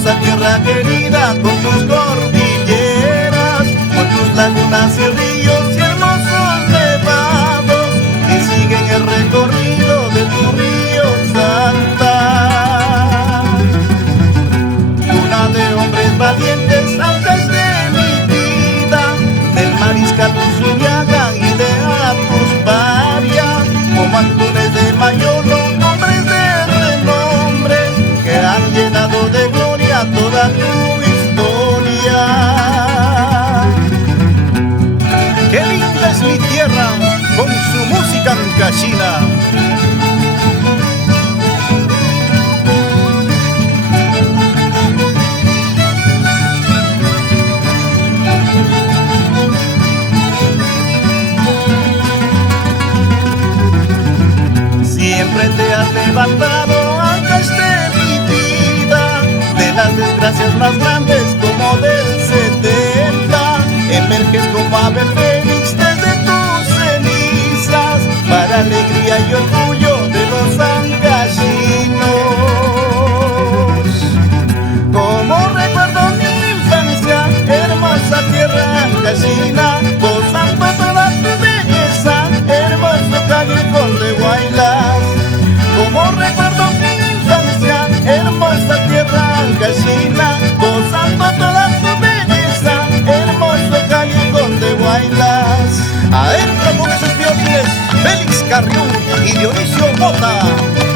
hermosa tierra querida, con tus cordilleras, con tus lagunas y ríos y hermosos nevados que siguen el recorrido de tu río Santa. Cuna de hombres valientes, antes de mi vida, del mariscal Usubiaga y de Atusparia, como Antunes de Mayolo, hombres de renombre que han llenado de gloria toda tu historia. Qué linda es mi tierra con su música ancashina. Siempre te has levantado antes de mi vida, de las desgracias más grandes como del 70. Emerges como ave fénix desde tus cenizas, para alegría y orgullo de los ancashinos. Como recuerdo mi infancia, hermosa tierra ancashina, gozando toda tu belleza, hermoso callejón de Guaylas. Como recuerdo mi infancia, hermosa tierra ancashina, gozando toda tu belleza, hermoso callejón de Guaylas. Adentro con esos violines, Félix Carrión y Dionisio Mota.